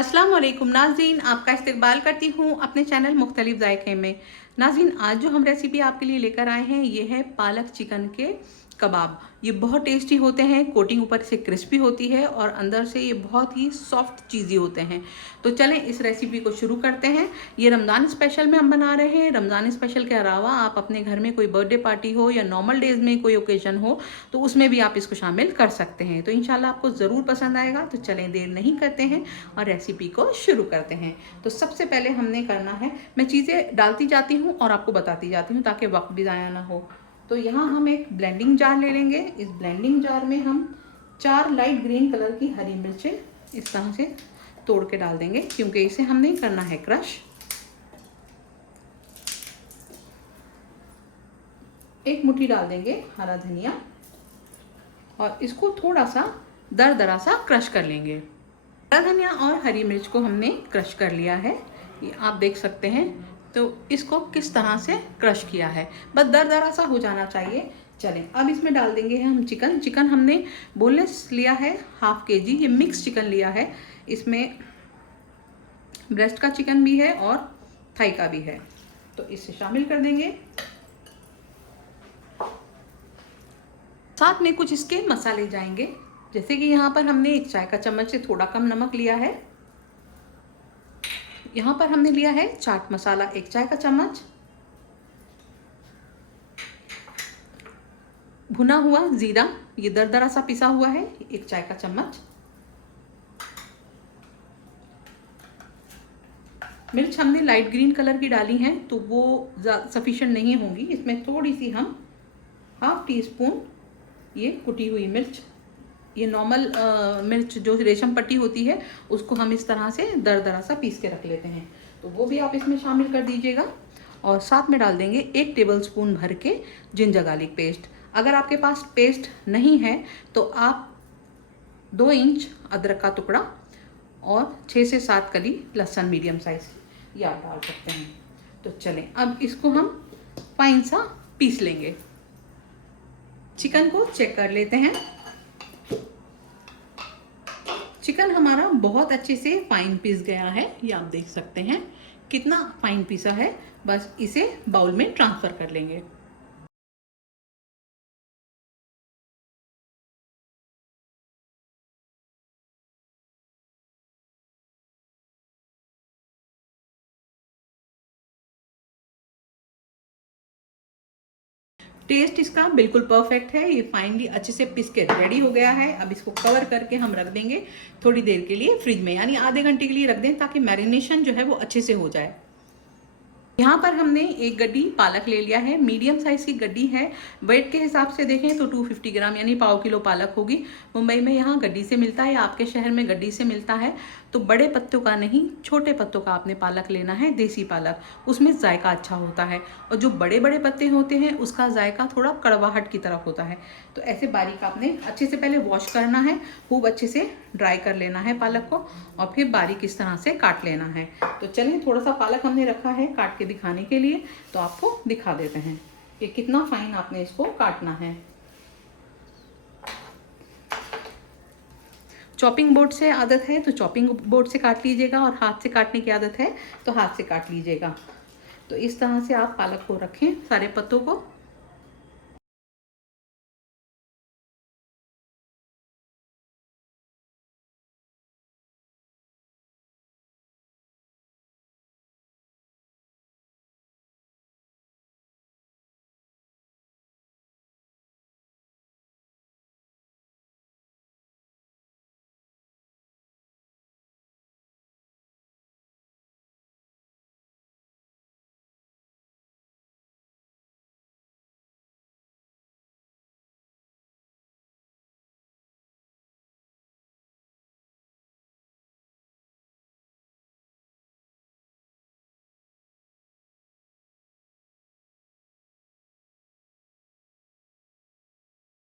अस्सलाम वालेकुम नाज़रीन, आपका इस्तकबाल करती हूँ अपने चैनल मुख्तलिफ ज़ायक़े में। नाज़रीन, आज जो हम रेसिपी आपके लिए लेकर आए हैं ये है पालक चिकन के कबाब। ये बहुत टेस्टी होते हैं, कोटिंग ऊपर से क्रिस्पी होती है और अंदर से ये बहुत ही सॉफ्ट चीज़ी होते हैं। तो चलें इस रेसिपी को शुरू करते हैं। ये रमज़ान स्पेशल में हम बना रहे हैं। रमज़ान स्पेशल के अलावा आप अपने घर में कोई बर्थडे पार्टी हो या नॉर्मल डेज़ में कोई ओकेजन हो तो उसमें भी आप इसको शामिल कर सकते हैं। तो इंशाल्लाह आपको ज़रूर पसंद आएगा। तो चलें देर नहीं करते हैं और रेसिपी को शुरू करते हैं। तो सबसे पहले हमने करना है, मैं चीज़ें डालती जाती हूँ और आपको बताती जाती हूँ ताकि वक्त भी ज़ाया ना हो। तो यहाँ हम एक ब्लेंडिंग जार ले लेंगे। इस ब्लेंडिंग जार में हम 4 लाइट ग्रीन कलर की हरी मिर्चें इस तरह से तोड़ के डाल देंगे, क्योंकि इसे हमने करना है क्रश। एक मुट्ठी डाल देंगे हरा धनिया और इसको थोड़ा सा दरदरा सा क्रश कर लेंगे। हरा धनिया और हरी मिर्च को हमने क्रश कर लिया है, ये आप देख सकते हैं। तो इसको किस तरह से क्रश किया है, बस दरदरा सा हो जाना चाहिए। चलें अब इसमें डाल देंगे हम चिकन। चिकन हमने बोनलेस लिया है ½ kg, ये मिक्स चिकन लिया है। इसमें ब्रेस्ट का चिकन भी है और थाई का भी है, तो इसे शामिल कर देंगे। साथ में कुछ इसके मसाले जाएंगे, जैसे कि यहाँ पर हमने 1 चाय का चम्मच से थोड़ा कम नमक लिया है। यहाँ पर हमने लिया है चाट मसाला 1 चाय का चम्मच, भुना हुआ जीरा ये दरदरा सा पिसा हुआ है 1 चाय का चम्मच, मिर्च हमने लाइट ग्रीन कलर की डाली हैं तो वो सफिशिएंट नहीं होंगी, इसमें थोड़ी सी हम ½ टीस्पून ये कुटी हुई मिर्च, ये नॉर्मल मिर्च जो रेशम पट्टी होती है उसको हम इस तरह से दरदरा सा पीस के रख लेते हैं, तो वो भी आप इसमें शामिल कर दीजिएगा। और साथ में डाल देंगे 1 टेबलस्पून भर के जिंजर गार्लिक पेस्ट। अगर आपके पास पेस्ट नहीं है तो आप 2 इंच अदरक का टुकड़ा और 6 से 7 कली लहसुन मीडियम साइज ये आप डाल सकते हैं। तो चलें अब इसको हम फाइन सा पीस लेंगे। चिकन को चेक कर लेते हैं। चिकन हमारा बहुत अच्छे से फाइन पीस गया है, ये आप देख सकते हैं कितना फाइन पीसा है। बस इसे बाउल में ट्रांसफ़र कर लेंगे। टेस्ट इसका बिल्कुल परफेक्ट है, ये फाइनली अच्छे से पिस के रेडी हो गया है। अब इसको कवर करके हम रख देंगे थोड़ी देर के लिए फ्रिज में, यानी आधे घंटे के लिए रख दें ताकि मैरिनेशन जो है वो अच्छे से हो जाए। यहाँ पर हमने एक गड्डी पालक ले लिया है, मीडियम साइज की गड्डी है। वेट के हिसाब से देखें तो 250 ग्राम यानी ½ किलो पालक होगी। मुंबई में यहाँ गड्डी से मिलता है, आपके शहर में गड्डी से मिलता है। तो बड़े पत्तों का नहीं, छोटे पत्तों का आपने पालक लेना है, देसी पालक, उसमें जायका अच्छा होता है। और जो बड़े बड़े पत्ते होते हैं उसका जायका थोड़ा कड़वाहट की तरफ होता है। तो ऐसे बारीक आपने अच्छे से पहले वॉश करना है, खूब अच्छे से ड्राई कर लेना है पालक को और फिर बारीक इस तरह से काट लेना है। तो चलिए थोड़ा सा पालक हमने रखा है काट के दिखाने के लिए, तो आपको दिखा देते हैं कि कितना फाइन आपने इसको काटना है। चॉपिंग बोर्ड से आदत है तो चॉपिंग बोर्ड से काट लीजिएगा, और हाथ से काटने की आदत है तो हाथ से काट लीजिएगा। तो इस तरह से आप पालक को रखें, सारे पत्तों को।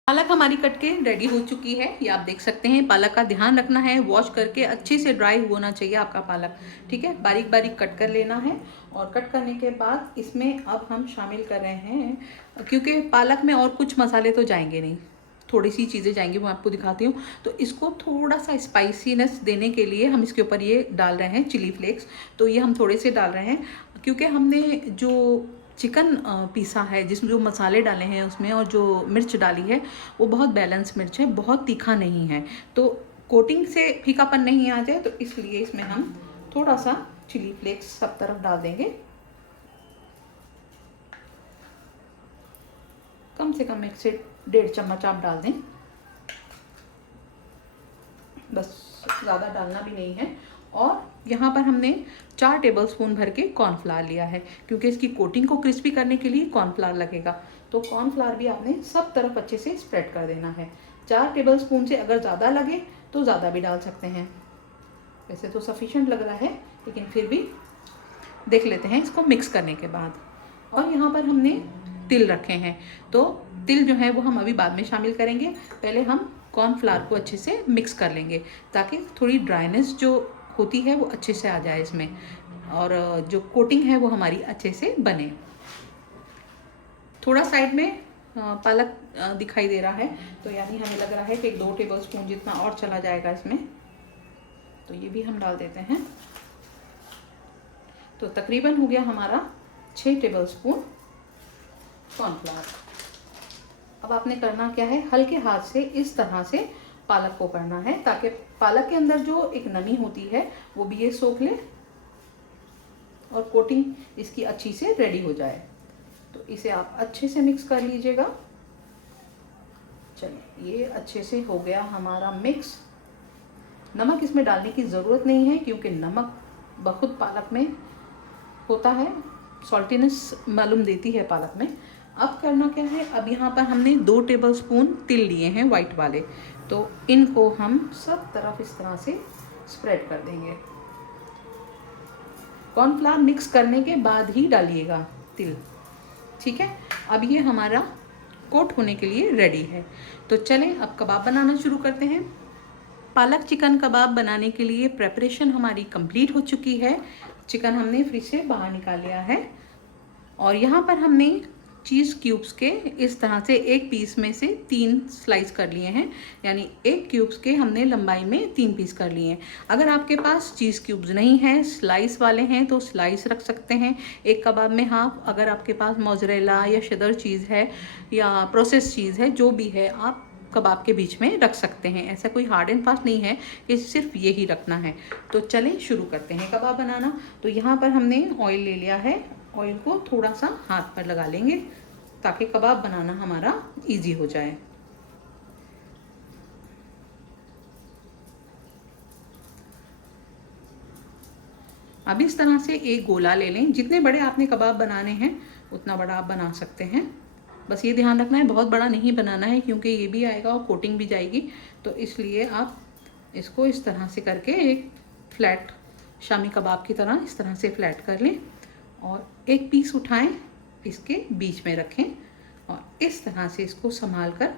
पालक हमारी कट के रेडी हो चुकी है, ये आप देख सकते हैं। पालक का ध्यान रखना है, वॉश करके अच्छे से ड्राई होना चाहिए आपका पालक, ठीक है। बारीक बारीक कट कर लेना है और कट करने के बाद इसमें अब हम शामिल कर रहे हैं, क्योंकि पालक में और कुछ मसाले तो जाएंगे नहीं, थोड़ी सी चीज़ें जाएंगी, वो आपको दिखाती हूँ। तो इसको थोड़ा सा स्पाइसीनेस देने के लिए हम इसके ऊपर ये डाल रहे हैं चिली फ्लेक्स। तो ये हम थोड़े से डाल रहे हैं क्योंकि हमने जो चिकन पीसा है, जिसमें जो मसाले डाले हैं उसमें और जो मिर्च डाली है वो बहुत बैलेंस मिर्च है, बहुत तीखा नहीं है। तो कोटिंग से फीकापन नहीं आ जाए, तो इसलिए इसमें हम थोड़ा सा चिली फ्लेक्स सब तरफ डाल देंगे। कम से कम 1 से 1.5 चम्मच आप डाल दें, बस, ज़्यादा डालना भी नहीं है। और यहाँ पर हमने 4 टेबलस्पून भर के कॉर्नफ्लावर लिया है, क्योंकि इसकी कोटिंग को क्रिस्पी करने के लिए कॉर्नफ्लावर लगेगा। तो कॉर्नफ्लावर भी आपने सब तरफ अच्छे से स्प्रेड कर देना है। 4 टेबलस्पून से अगर ज़्यादा लगे तो ज़्यादा भी डाल सकते हैं। वैसे तो सफिशिएंट लग रहा है, लेकिन फिर भी देख लेते हैं इसको मिक्स करने के बाद। और यहाँ पर हमने तिल रखे हैं, तो तिल जो है वो हम अभी बाद में शामिल करेंगे। पहले हम कॉर्नफ्लावर को अच्छे से मिक्स कर लेंगे, ताकि थोड़ी ड्राइनेस जो होती है वो अच्छे से आ जाए इसमें, और जो कोटिंग है वो हमारी अच्छे से बने। थोड़ा साइड में पालक दिखाई दे रहा है, तो यानी हमें लग रहा है कि 2 टेबलस्पून जितना और चला जाएगा इसमें, तो ये भी हम डाल देते हैं। तो तकरीबन हो गया हमारा 6 टेबलस्पून कॉर्नफ्लावर। अब आपने करना क्या है, हल्के हाथ से इस तरह से पालक को करना है, ताकि पालक के अंदर जो एक नमी होती है वो भी ये सोख ले और कोटिंग इसकी अच्छी से रेडी हो जाए। तो इसे आप अच्छे से मिक्स कर लीजिएगा। चलिए, ये अच्छे से हो गया हमारा मिक्स। नमक इसमें डालने की ज़रूरत नहीं है, क्योंकि नमक बहुत पालक में होता है, सॉल्टीनेस मालूम देती है पालक में। अब करना क्या है, अब यहाँ पर हमने 2 टेबलस्पून तिल लिए हैं वाइट वाले, तो इनको हम सब तरफ इस तरह से स्प्रेड कर देंगे। कॉर्नफ्लावर मिक्स करने के बाद ही डालिएगा तिल, ठीक है। अब ये हमारा कोट होने के लिए रेडी है। तो चलें अब कबाब बनाना शुरू करते हैं। पालक चिकन कबाब बनाने के लिए प्रेपरेशन हमारी कंप्लीट हो चुकी है। चिकन हमने फ्रिज से बाहर निकाल लिया है, और यहाँ पर हमने चीज़ क्यूब्स के इस तरह से एक पीस में से 3 स्लाइस कर लिए हैं, यानी एक क्यूब्स के हमने लंबाई में 3 पीस कर लिए हैं। अगर आपके पास चीज़ क्यूब्स नहीं हैं, स्लाइस वाले हैं, तो स्लाइस रख सकते हैं एक कबाब में हाफ। अगर आपके पास मोज़रेला या शेदर चीज़ है या प्रोसेस चीज़ है, जो भी है, आप कबाब के बीच में रख सकते हैं। ऐसा कोई हार्ड एंड फास्ट नहीं है कि सिर्फ यही रखना है। तो चलें शुरू करते हैं कबाब बनाना। तो यहाँ पर हमने ऑयल ले लिया है, ऑयल को थोड़ा सा हाथ पर लगा लेंगे ताकि कबाब बनाना हमारा इजी हो जाए। अब इस तरह से एक गोला ले लें। जितने बड़े आपने कबाब बनाने हैं उतना बड़ा आप बना सकते हैं। बस ये ध्यान रखना है बहुत बड़ा नहीं बनाना है, क्योंकि ये भी आएगा और कोटिंग भी जाएगी। तो इसलिए आप इसको इस तरह से करके एक फ्लैट शामी कबाब की तरह इस तरह से फ्लैट कर लें, और एक पीस उठाएं, इसके बीच में रखें, और इस तरह से इसको संभाल कर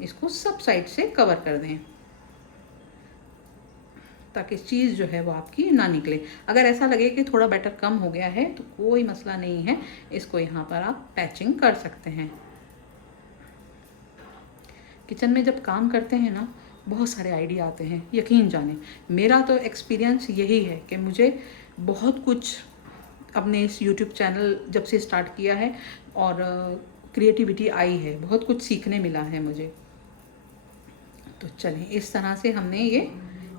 इसको सब साइड से कवर कर दें, ताकि चीज़ जो है वो आपकी ना निकले। अगर ऐसा लगे कि थोड़ा बैटर कम हो गया है तो कोई मसला नहीं है, इसको यहाँ पर आप पैचिंग कर सकते हैं। किचन में जब काम करते हैं ना, बहुत सारे आइडिया आते हैं, यकीन जाने। मेरा तो एक्सपीरियंस यही है कि मुझे बहुत कुछ अपने इस यूट्यूब चैनल जब से स्टार्ट किया है और क्रिएटिविटी आई है, बहुत कुछ सीखने मिला है मुझे। तो चलें, इस तरह से हमने ये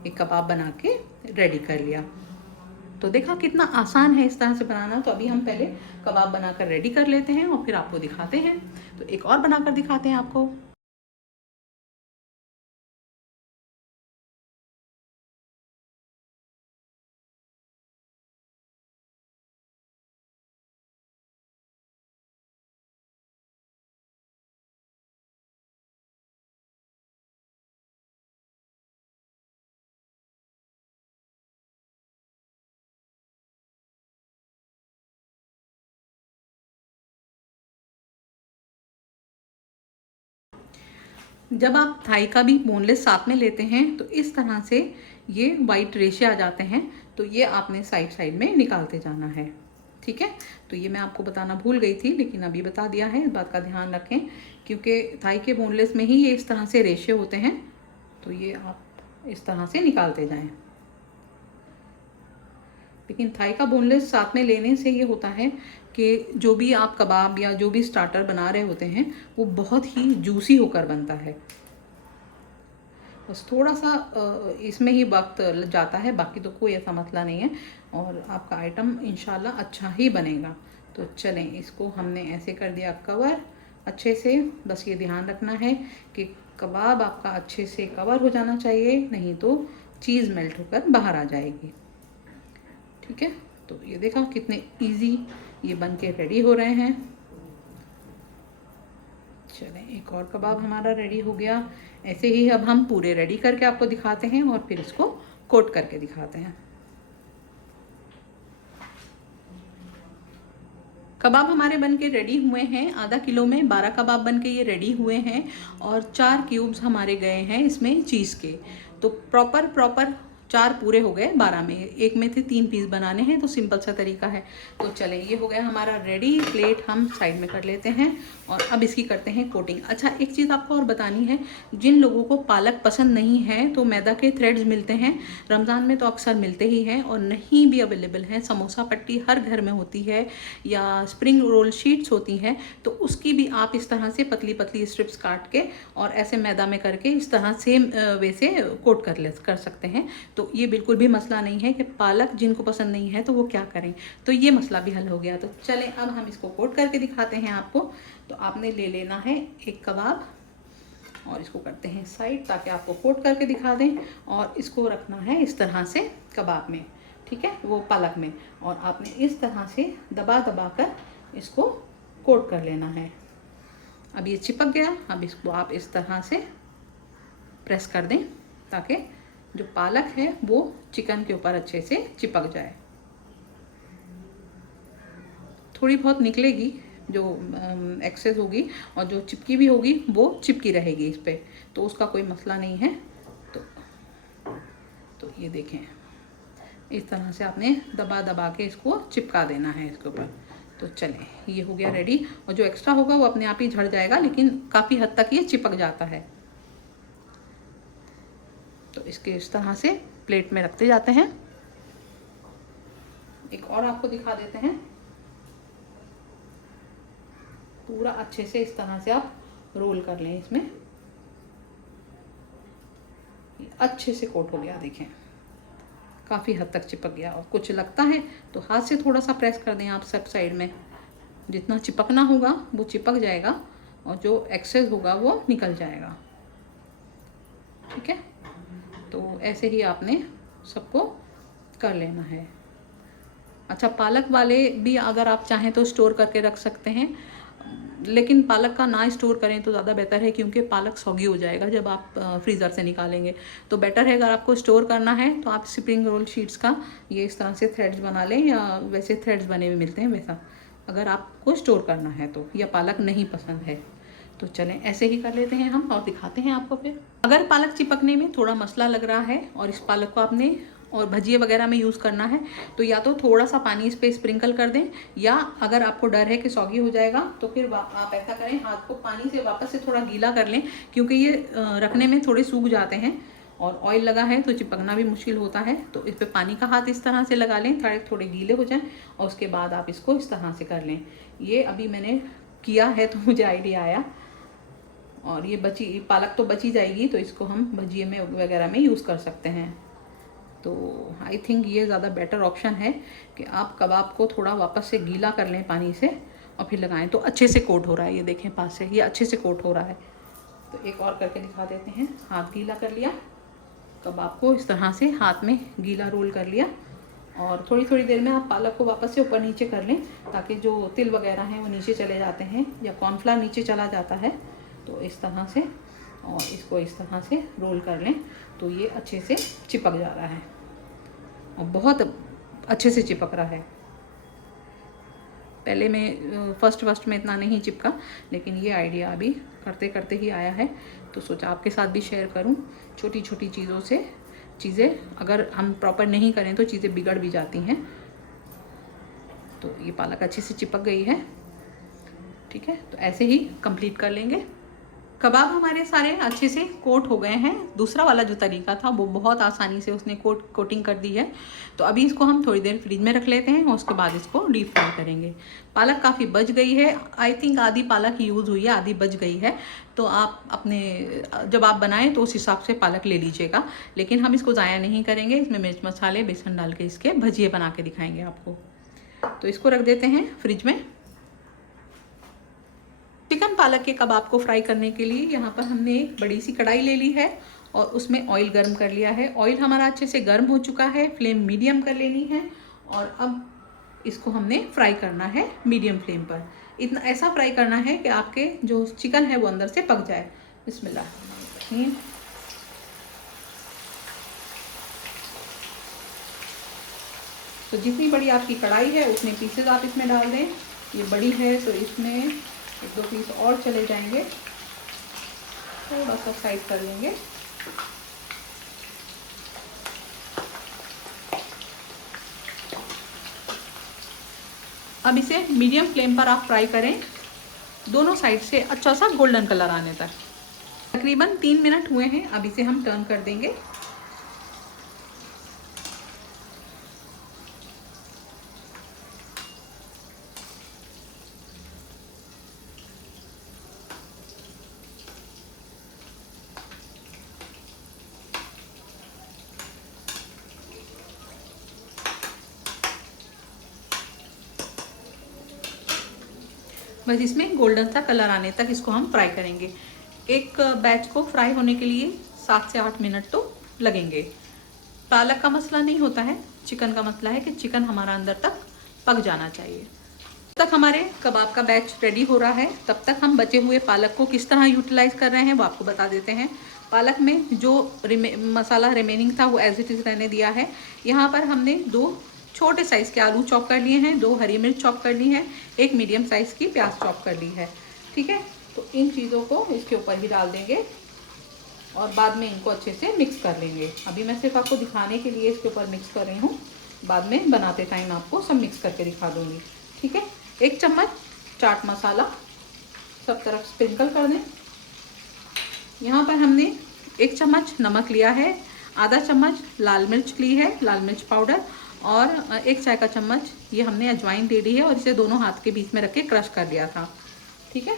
एक कबाब बना के रेडी कर लिया। तो देखा कितना आसान है इस तरह से बनाना। तो अभी हम पहले कबाब बनाकर रेडी कर लेते हैं और फिर आपको दिखाते हैं। तो एक और बनाकर दिखाते हैं आपको। जब आप थाई का भी बोनलेस साथ में लेते हैं तो इस तरह से ये वाइट रेशे आ जाते हैं, तो ये आपने साइड साइड में निकालते जाना है। ठीक है, तो ये मैं आपको बताना भूल गई थी, लेकिन अभी बता दिया है। इस बात का ध्यान रखें, क्योंकि थाई के बोनलेस में ही ये इस तरह से रेशे होते हैं, तो ये आप इस तरह से निकालते जाएं। लेकिन थाई का बोनलेस साथ में लेने से ये होता है कि जो भी आप कबाब या जो भी स्टार्टर बना रहे होते हैं वो बहुत ही जूसी होकर बनता है। बस थोड़ा सा इसमें ही वक्त जाता है, बाकी तो कोई ऐसा मसला नहीं है, और आपका आइटम इंशाल्लाह अच्छा ही बनेगा। तो चलें, इसको हमने ऐसे कर दिया कवर अच्छे से। बस ये ध्यान रखना है कि कबाब आपका अच्छे से कवर हो जाना चाहिए, नहीं तो चीज़ मेल्ट होकर बाहर आ जाएगी। ठीक है, तो ये देखा कितने इजी ये बन के रेडी हो रहे हैं। चलें, एक और कबाब हमारा रेडी हो गया। ऐसे ही अब हम पूरे रेडी करके आपको दिखाते हैं और फिर इसको कोट करके दिखाते हैं। कबाब हमारे बनके रेडी हुए हैं। आधा किलो में 12 कबाब बनके ये रेडी हुए हैं और 4 क्यूब्स हमारे गए हैं इसमें चीज़ के। तो प्रॉपर 4 पूरे हो गए 12 में। एक में थे 3 पीस बनाने हैं, तो सिंपल सा तरीका है। तो चलें, ये हो गया हमारा रेडी। प्लेट हम साइड में कर लेते हैं और अब इसकी करते हैं कोटिंग। अच्छा, एक चीज़ आपको और बतानी है, जिन लोगों को पालक पसंद नहीं है तो मैदा के थ्रेड्स मिलते हैं, रमज़ान में तो अक्सर मिलते ही हैं, और नहीं भी अवेलेबल हैं, समोसा पट्टी हर घर में होती है या स्प्रिंग रोल शीट्स होती हैं, तो उसकी भी आप इस तरह से पतली पतली स्ट्रिप्स काट के और ऐसे मैदा में करके इस तरह से वैसे कोट कर सकते हैं। तो ये बिल्कुल भी मसला नहीं है कि पालक जिनको पसंद नहीं है तो वो क्या करें, तो ये मसला भी हल हो गया। तो चलें, अब हम इसको कोट करके दिखाते हैं आपको। तो आपने ले लेना है एक कबाब और इसको करते हैं साइड ताकि आपको कोट करके दिखा दें, और इसको रखना है इस तरह से कबाब में, ठीक है, वो पालक में, और आपने इस तरह से दबा कर इसको कोट कर लेना है। अब ये चिपक गया, अब इसको आप इस तरह से प्रेस कर दें ताकि जो पालक है वो चिकन के ऊपर अच्छे से चिपक जाए। थोड़ी बहुत निकलेगी जो एक्सेस होगी, और जो चिपकी भी होगी वो चिपकी रहेगी इस पर, तो उसका कोई मसला नहीं है। तो ये देखें, इस तरह से आपने दबा के इसको चिपका देना है इसके ऊपर। तो चलें, ये हो गया रेडी, और जो एक्स्ट्रा होगा वो अपने आप ही झड़ जाएगा, लेकिन काफ़ी हद तक ये चिपक जाता है। तो इसके इस तरह से प्लेट में रखते जाते हैं। एक और आपको दिखा देते हैं। पूरा अच्छे से इस तरह से आप रोल कर लें, इसमें अच्छे से कोट हो गया, देखें काफ़ी हद तक चिपक गया। और कुछ लगता है तो हाथ से थोड़ा सा प्रेस कर दें आप सब साइड में, जितना चिपकना होगा वो चिपक जाएगा और जो एक्सेस होगा वो निकल जाएगा। ठीक है, तो ऐसे ही आपने सबको कर लेना है। अच्छा, पालक वाले भी अगर आप चाहें तो स्टोर करके रख सकते हैं, लेकिन पालक का ना स्टोर करें तो ज़्यादा बेहतर है, क्योंकि पालक सॉगी हो जाएगा जब आप फ्रीज़र से निकालेंगे। तो बेटर है, अगर आपको स्टोर करना है तो आप स्प्रिंग रोल शीट्स का ये इस तरह से थ्रेड्स बना लें, या वैसे थ्रेड्स बने हुए मिलते हैं वैसा, अगर आपको स्टोर करना है तो, या पालक नहीं पसंद है तो। चलें, ऐसे ही कर लेते हैं हम और दिखाते हैं आपको फिर। अगर पालक चिपकने में थोड़ा मसला लग रहा है और इस पालक को आपने और भजिए वगैरह में यूज़ करना है, तो या तो थोड़ा सा पानी इस पर स्प्रिंकल कर दें, या अगर आपको डर है कि सॉगी हो जाएगा तो फिर आप ऐसा करें, हाथ को पानी से वापस से थोड़ा गीला कर लें, क्योंकि ये रखने में थोड़े सूख जाते हैं और ऑयल लगा है तो चिपकना भी मुश्किल होता है। तो इस पर पानी का हाथ इस तरह से लगा लें, थोड़े गीले हो जाएं, और उसके बाद आप इसको इस तरह से कर लें। ये अभी मैंने किया है तो मुझे आइडिया आया, और ये पालक तो बची जाएगी, तो इसको हम भजिए में वगैरह में यूज़ कर सकते हैं। तो आई थिंक ये ज़्यादा बेटर ऑप्शन है कि आप कबाब को थोड़ा वापस से गीला कर लें पानी से और फिर लगाएं, तो अच्छे से कोट हो रहा है। ये देखें पास से, ये अच्छे से कोट हो रहा है। तो एक और करके दिखा देते हैं। हाथ गीला कर लिया, कबाब को इस तरह से हाथ में गीला रोल कर लिया, और थोड़ी देर में आप पालक को वापस से ऊपर नीचे कर लें, ताकि जो तिल वगैरह हैं वो नीचे चले जाते हैं, या कॉर्नफ्लावर नीचे चला जाता है। तो इस तरह से, और इसको इस तरह से रोल कर लें, तो ये अच्छे से चिपक जा रहा है, और बहुत अच्छे से चिपक रहा है। पहले में फर्स्ट में इतना नहीं चिपका, लेकिन ये आइडिया अभी करते करते ही आया है, तो सोचा आपके साथ भी शेयर करूं। छोटी छोटी चीज़ों से चीज़ें अगर हम प्रॉपर नहीं करें तो चीज़ें बिगड़ भी जाती हैं। तो ये पालक अच्छे से चिपक गई है। ठीक है, तो ऐसे ही कंप्लीट कर लेंगे। कबाब हमारे सारे अच्छे से कोट हो गए हैं। दूसरा वाला जो तरीका था वो बहुत आसानी से उसने कोटिंग कर दी है। तो अभी इसको हम थोड़ी देर फ्रिज में रख लेते हैं और उसके बाद इसको डीप फ्राई करेंगे। पालक काफ़ी बच गई है, आई थिंक आधी पालक यूज़ हुई है, आधी बच गई है। तो आप अपने जब आप बनाएं तो उस हिसाब से पालक ले लीजिएगा, लेकिन हम इसको ज़ाया नहीं करेंगे। इसमें मिर्च मसाले बेसन डाल के इसके भजिए बना के दिखाएंगे आपको। तो इसको रख देते हैं फ्रिज में। चिकन पालक के कबाब को फ्राई करने के लिए यहाँ पर हमने एक बड़ी सी कढ़ाई ले ली है और उसमें ऑयल गर्म कर लिया है। ऑयल हमारा अच्छे से गर्म हो चुका है, फ्लेम मीडियम कर लेनी है और अब इसको हमने फ्राई करना है मीडियम फ्लेम पर। इतना ऐसा फ्राई करना है कि आपके जो चिकन है वो अंदर से पक जाए। बिस्मिल्लाह। तो जितनी बड़ी आपकी कढ़ाई है उतने पीसेज आप इसमें डाल दें। ये बड़ी है तो इसमें एक दो पीस और चले जाएंगे। थोड़ा सा साइड कर लेंगे। अब इसे मीडियम फ्लेम पर आप फ्राई करें, दोनों साइड से अच्छा सा गोल्डन कलर आने तक। तकरीबन 3 मिनट हुए हैं। अब इसे हम टर्न कर देंगे। बस इसमें गोल्डन सा कलर आने तक इसको हम फ्राई करेंगे। एक बैच को फ्राई होने के लिए 7 से 8 मिनट तो लगेंगे। पालक का मसला नहीं होता है, चिकन का मसला है कि चिकन हमारा अंदर तक पक जाना चाहिए। तब तक हमारे कबाब का बैच रेडी हो रहा है, तब तक हम बचे हुए पालक को किस तरह यूटिलाइज कर रहे हैं वो आपको बता देते हैं। पालक में जो मसाला रिमेनिंग था वो एज इट इज़ रहने दिया है। यहाँ पर हमने 2 छोटे साइज़ के आलू चॉप कर लिए हैं, 2 हरी मिर्च चॉप कर ली है, 1 मीडियम साइज़ की प्याज चॉप कर ली है। ठीक है, तो इन चीज़ों को इसके ऊपर ही डाल देंगे और बाद में इनको अच्छे से मिक्स कर लेंगे। अभी मैं सिर्फ आपको दिखाने के लिए इसके ऊपर मिक्स कर रही हूँ, बाद में बनाते टाइम आपको सब मिक्स करके दिखा दूँगी। ठीक है, 1 चम्मच चाट मसाला सब तरफ स्प्रिंकल कर दें। यहाँ पर हमने 1 चम्मच नमक लिया है, आधा चम्मच लाल मिर्च ली है, लाल मिर्च पाउडर, और 1 चाय का चम्मच ये हमने अजवाइन ले ली है और इसे दोनों हाथ के बीच में रख के क्रश कर लिया था। ठीक है,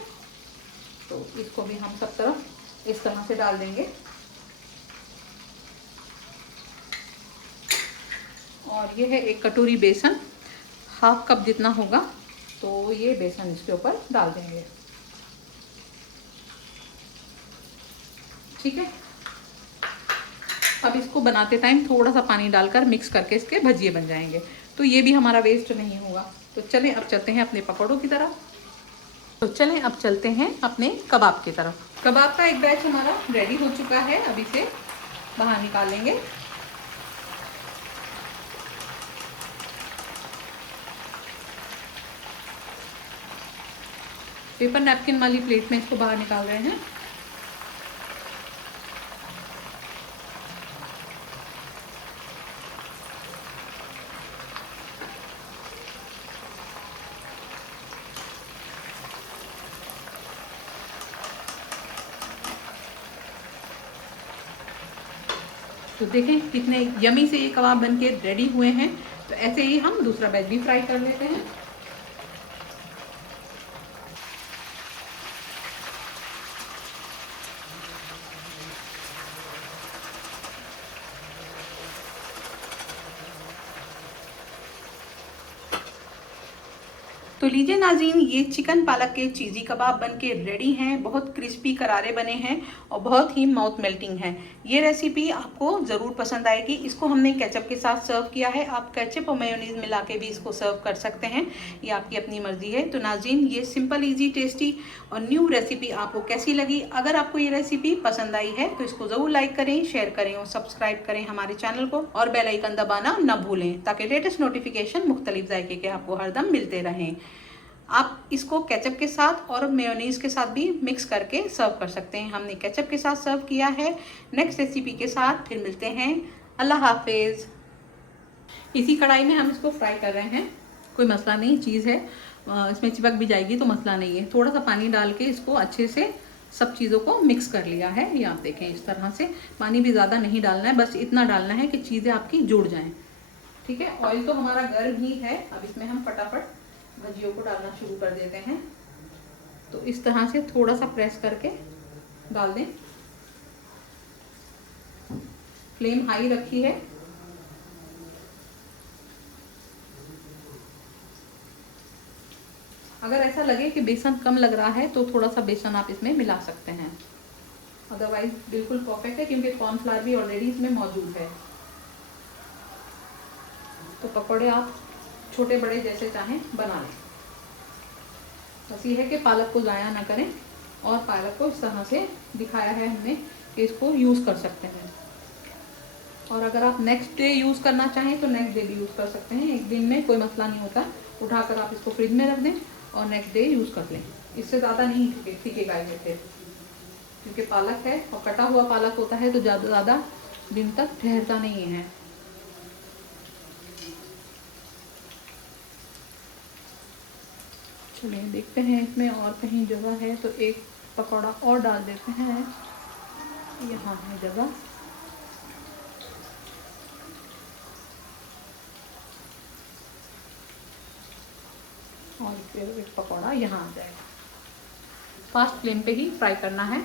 तो इसको भी हम सब तरफ इस तरह से डाल देंगे और ये है 1 कटोरी बेसन, हाफ कप जितना होगा, तो ये बेसन इसके ऊपर डाल देंगे। ठीक है, अब इसको बनाते टाइम थोड़ा सा पानी डालकर मिक्स करके इसके भजिए बन जाएंगे, तो ये भी हमारा वेस्ट नहीं होगा। तो चलें अब चलते हैं अपने पकौड़ों की तरफ। तो चलें अब चलते हैं अपने कबाब की तरफ। कबाब का एक बैच हमारा रेडी हो चुका है, अब इसे बाहर निकाल लेंगे। पेपर नैपकिन वाली प्लेट में इसको बाहर निकाल रहे हैं। तो देखें कितने यमी से ये कबाब बनके रेडी हुए हैं। तो ऐसे ही हम दूसरा बैच भी फ्राई कर लेते हैं। तो लीजिए नाज़रीन, ये चिकन पालक के चीज़ी कबाब बनके रेडी हैं। बहुत क्रिस्पी करारे बने हैं और बहुत ही माउथ मेल्टिंग हैं। ये रेसिपी आपको ज़रूर पसंद आएगी। इसको हमने केचप के साथ सर्व किया है। आप केचप और मेयोनीज़ मिला के भी इसको सर्व कर सकते हैं, ये आपकी अपनी मर्ज़ी है। तो नाज़रीन, ये सिंपल ईजी टेस्टी और न्यू रेसिपी आपको कैसी लगी? अगर आपको ये रेसिपी पसंद आई है तो इसको ज़रूर लाइक करें, शेयर करें और सब्सक्राइब करें हमारे चैनल को, और बेल आइकन दबाना न भूलें ताकि लेटेस्ट नोटिफिकेशन मुख्तलिफ जायके के आपको हरदम मिलते रहें। आप इसको केचप के साथ और मेयोनीज़ के साथ भी मिक्स करके सर्व कर सकते हैं। हमने केचप के साथ सर्व किया है। नेक्स्ट रेसिपी के साथ फिर मिलते हैं। अल्लाह हाफिज़। इसी कढ़ाई में हम इसको फ्राई कर रहे हैं। कोई मसला नहीं, चीज़ है इसमें चिपक भी जाएगी तो मसला नहीं है। थोड़ा सा पानी डाल के इसको अच्छे से सब चीज़ों को मिक्स कर लिया है। ये आप देखें इस तरह से, पानी भी ज़्यादा नहीं डालना है, बस इतना डालना है कि चीज़ें आपकी जुड़ जाएं। ठीक है, ऑयल तो हमारा गर्म ही है। अब इसमें हम फटाफट भजियों को डालना शुरू कर देते हैं। तो इस तरह से थोड़ा सा प्रेस करके डाल दें। फ्लेम हाई रखी है। अगर ऐसा लगे कि बेसन कम लग रहा है तो थोड़ा सा बेसन आप इसमें मिला सकते हैं, अदरवाइज बिल्कुल परफेक्ट है क्योंकि कॉर्नफ्लावर भी ऑलरेडी इसमें मौजूद है। तो पकौड़े आप छोटे बड़े जैसे चाहें बना लें। बस ये है कि पालक को ज़ाया ना करें, और पालक को इस तरह से दिखाया है हमने कि इसको यूज़ कर सकते हैं। और अगर आप नेक्स्ट डे यूज़ करना चाहें तो नेक्स्ट डे भी यूज़ कर सकते हैं। एक दिन में कोई मसला नहीं होता, उठाकर आप इसको फ्रिज में रख दें और नेक्स्ट डे यूज़ कर लें। इससे ज़्यादा नहीं टिकेगा ये फिर, क्योंकि पालक है और कटा हुआ पालक होता है तो ज़्यादा दिन तक ठहरता नहीं है। चलिए देखते हैं इसमें और कहीं जगह है तो एक पकौड़ा और डाल देते हैं। यहाँ है जगह, और फिर एक पकौड़ा यहाँ आ जाएगा। फास्ट फ्लेम पे ही फ्राई करना है।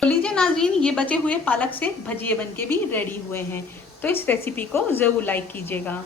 तो लीजिए नाज़रीन, ये बचे हुए पालक से भजिए बनके भी रेडी हुए हैं। तो इस रेसिपी को ज़रूर लाइक कीजिएगा।